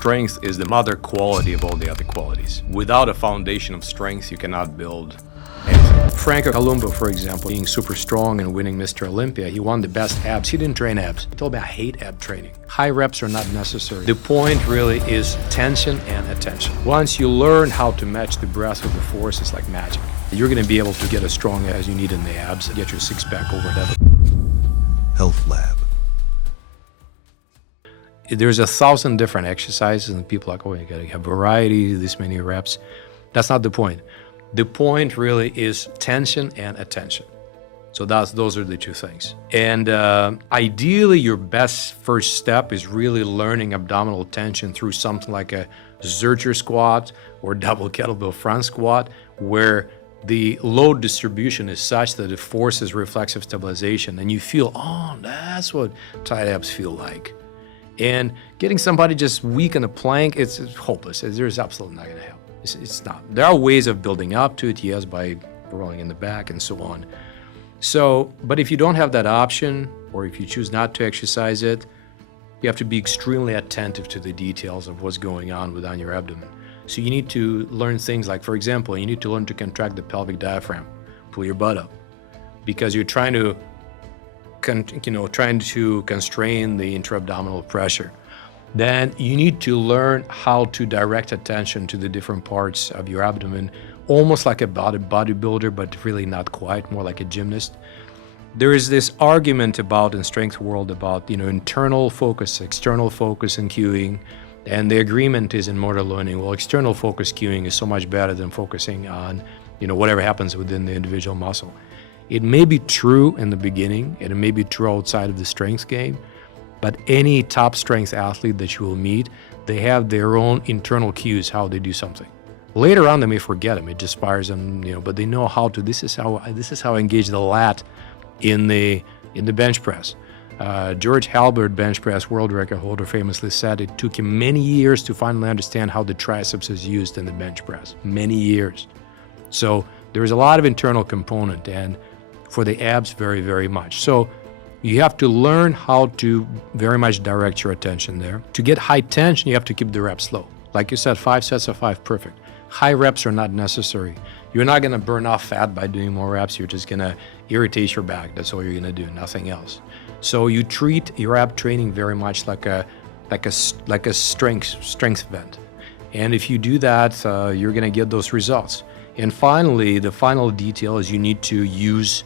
Strength is the mother quality of all the other qualities. Without a foundation of strength, you cannot build anything. Franco Columbu, for example, being super strong and winning Mr. Olympia, he won the best abs. He didn't train abs. He told me, I hate ab training. High reps are not necessary. The point really is tension and attention. Once you learn how to match the breath with the force, it's like magic. You're going to be able to get as strong as you need in the abs, get your six-pack or whatever. Health Lab. There's 1,000 different exercises and people are like, oh, you gotta have variety, this many reps. That's not the point. The point really is tension and attention. So those are the two things. And ideally, your best first step is really learning abdominal tension through something like a Zercher squat or double kettlebell front squat, where the load distribution is such that it forces reflexive stabilization and you feel, oh, that's what tight abs feel like. And getting somebody just weak on a plank, it's hopeless. There's absolutely not gonna help. It's not. There are ways of building up to it, yes, by rolling in the back and so on. So, but if you don't have that option, or if you choose not to exercise it, you have to be extremely attentive to the details of what's going on within your abdomen. So you need to learn things like, for example, you need to learn to contract the pelvic diaphragm, pull your butt up, because you're trying to constrain the intra-abdominal pressure. Then you need to learn how to direct attention to the different parts of your abdomen, almost like a bodybuilder, but really not quite, more like a gymnast. There is this argument about in strength world about internal focus, external focus and cueing, and the agreement is in motor learning, well, external focus cueing is so much better than focusing on whatever happens within the individual muscle. It may be true in the beginning, and it may be true outside of the strength game, but any top strength athlete that you will meet, they have their own internal cues how they do something. Later on, they may forget them. It just inspires them, but they know how to. This is how I engage the lat in the bench press. George Halbert, bench press world record holder, famously said it took him many years to finally understand how the triceps is used in the bench press. Many years. So there is a lot of internal component, and for the abs, very, very much. So you have to learn how to very much direct your attention there. To get high tension, you have to keep the reps low. Like you said, 5 sets of 5, perfect. High reps are not necessary. You're not gonna burn off fat by doing more reps. You're just gonna irritate your back. That's all you're gonna do, nothing else. So you treat your ab training very much like a strength event. And if you do that, you're gonna get those results. And finally, the final detail is you need to use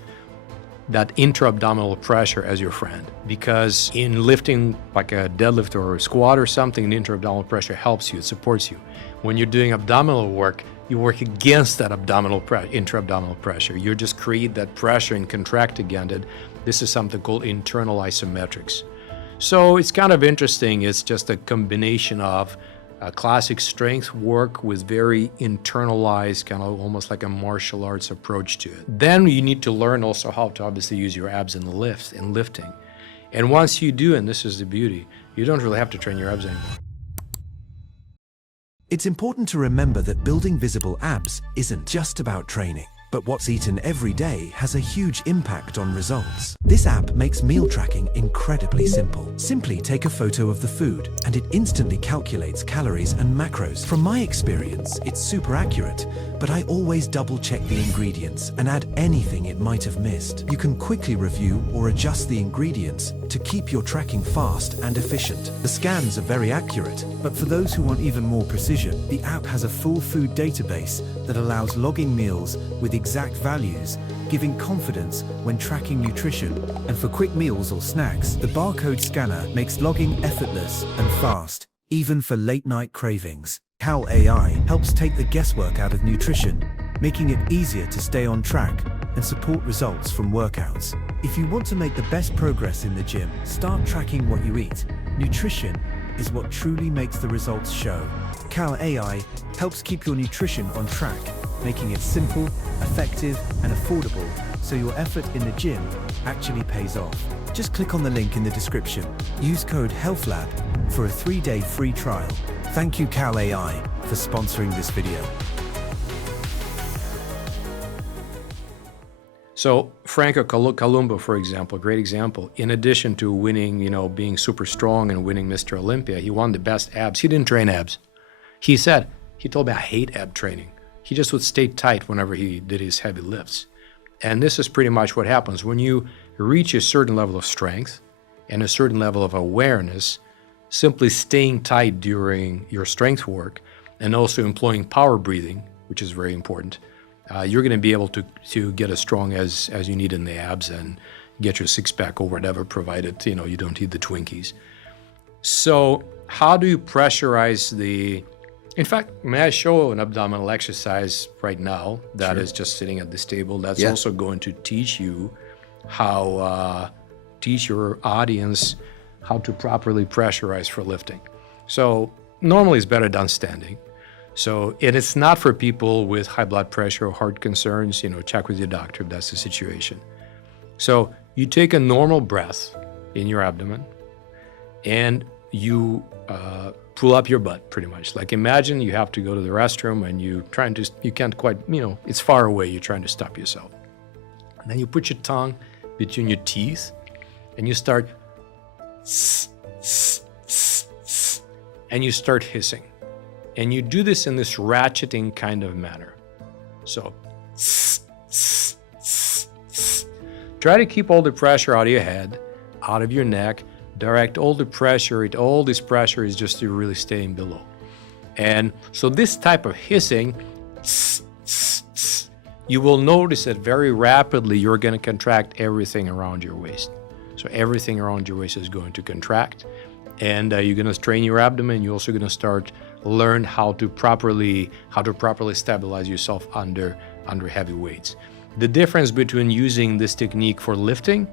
that intra-abdominal pressure as your friend, because in lifting like a deadlift or a squat or something, the intra-abdominal pressure helps you, it supports you. When you're doing abdominal work, you work against that intra-abdominal pressure. You just create that pressure and contract against it. This is something called internal isometrics. So it's kind of interesting. It's just a combination of classic strength work with very internalized, kind of almost like a martial arts approach to it. Then you need to learn also how to obviously use your abs in lifting. And once you do, and this is the beauty, you don't really have to train your abs anymore. It's important to remember that building visible abs isn't just about training, but what's eaten every day has a huge impact on results. This app makes meal tracking incredibly simple. Simply take a photo of the food and it instantly calculates calories and macros. From my experience, it's super accurate, but I always double check the ingredients and add anything it might have missed. You can quickly review or adjust the ingredients to keep your tracking fast and efficient. The scans are very accurate, but for those who want even more precision, the app has a full food database that allows logging meals with exact values, giving confidence when tracking nutrition. And for quick meals or snacks, the barcode scanner makes logging effortless and fast, even for late-night cravings. Cal AI helps take the guesswork out of nutrition, making it easier to stay on track and support results from workouts. If you want to make the best progress in the gym, start tracking what you eat. Nutrition is what truly makes the results show. Cal AI helps keep your nutrition on track, making it simple, effective, and affordable, so your effort in the gym actually pays off. Just click on the link in the description. Use code HealthLab for a 3-day free trial. Thank you, Cal AI, for sponsoring this video. So Franco Columbu, for example, great example. In addition to winning, being super strong and winning Mr. Olympia, he won the best abs. He didn't train abs. He told me, I hate ab training. He just would stay tight whenever he did his heavy lifts. And this is pretty much what happens. When you reach a certain level of strength and a certain level of awareness, simply staying tight during your strength work and also employing power breathing, which is very important, you're going to be able to get as strong as you need in the abs and get your six-pack or whatever, provided you don't eat the Twinkies. So how do you pressurize in fact, may I show an abdominal exercise right now that is just sitting at this table? That's also going to teach you teach your audience how to properly pressurize for lifting. So normally it's better done standing. So it's not for people with high blood pressure or heart concerns. Check with your doctor if that's the situation. So you take a normal breath in your abdomen and you pull up your butt pretty much. Like imagine you have to go to the restroom and you can't quite, it's far away. You're trying to stop yourself. And then you put your tongue between your teeth and you start and you start hissing. And you do this in this ratcheting kind of manner. So try to keep all the pressure out of your head, out of your neck, direct all the pressure, all this pressure is just really staying below. And so this type of hissing, you will notice that very rapidly you're going to contract everything around your waist. So everything around your waist is going to contract, and you're going to strain your abdomen. You're also going to start learn how to properly stabilize yourself under heavy weights. The difference between using this technique for lifting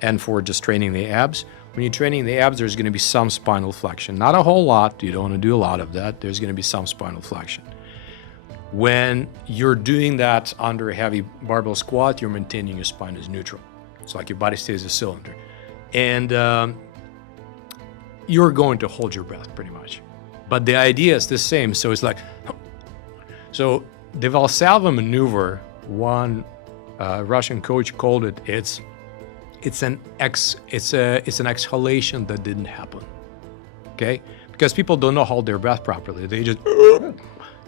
and for just training the abs, when you're training the abs, there's going to be some spinal flexion. Not a whole lot. You don't want to do a lot of that. There's going to be some spinal flexion. When you're doing that under a heavy barbell squat, you're maintaining your spine as neutral. It's like your body stays a cylinder. And you're going to hold your breath pretty much. But the idea is the same. So it's like, so the Valsalva maneuver, one Russian coach called it, it's an exhalation that didn't happen. Okay? Because people don't know hold their breath properly. They just,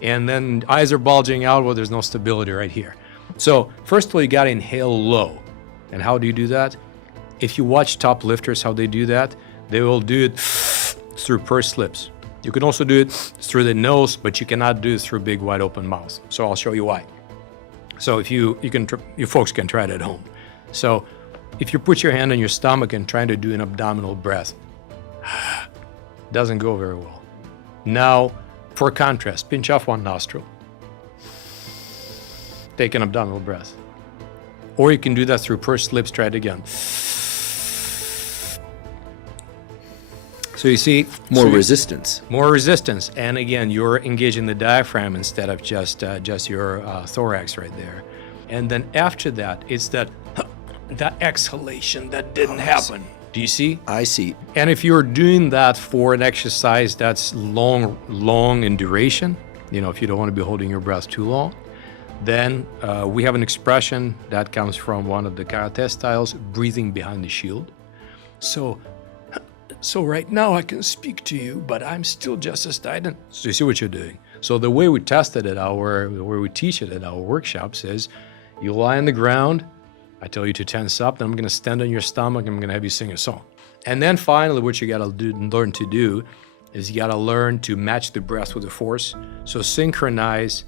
and then eyes are bulging out where there's no stability right here. So first of all, you got to inhale low. And how do you do that? If you watch top lifters, how they do that, they will do it through pursed lips. You can also do it through the nose, but you cannot do it through big, wide open mouth. So I'll show you why. So if you folks can try it at home. So if you put your hand on your stomach and try to do an abdominal breath, doesn't go very well. Now, for contrast, pinch off one nostril. Take an abdominal breath. Or you can do that through pursed lips. Try it again. So you see, more resistance. More resistance, and again, you're engaging the diaphragm instead of just your thorax right there. And then after that, it's that exhalation that didn't happen. Do you see? I see. And if you're doing that for an exercise that's long in duration, if you don't want to be holding your breath too long, then we have an expression that comes from one of the karate styles, breathing behind the shield. So right now I can speak to you, but I'm still just as tight. So you see what you're doing. So the way we tested it, the way we teach it at our workshops is you lie on the ground, I tell you to tense up, then I'm going to stand on your stomach and I'm going to have you sing a song. And then finally what you got to learn to do is you got to learn to match the breath with the force. So synchronize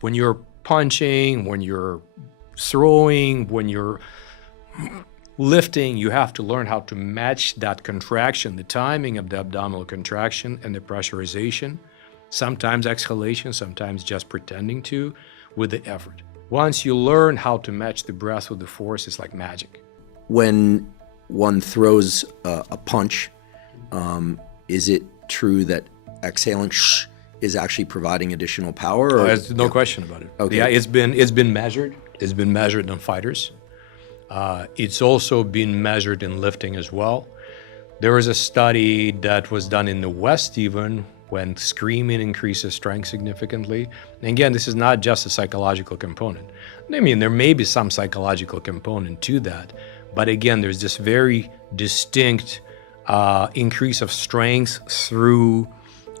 when you're punching, when you're throwing, when you're lifting, you have to learn how to match that contraction, the timing of the abdominal contraction and the pressurization, sometimes exhalation, sometimes just pretending to, with the effort. Once you learn how to match the breath with the force, it's like magic. When one throws a punch, is it true that exhaling is actually providing additional power? Or? There's no question about it. Okay. Yeah, it's been measured. It's been measured on fighters. It's also been measured in lifting as well. There was a study that was done in the West even, when screaming increases strength significantly. And again, this is not just a psychological component. I mean, there may be some psychological component to that, but again, there's this very distinct increase of strength through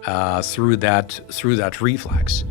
that reflex.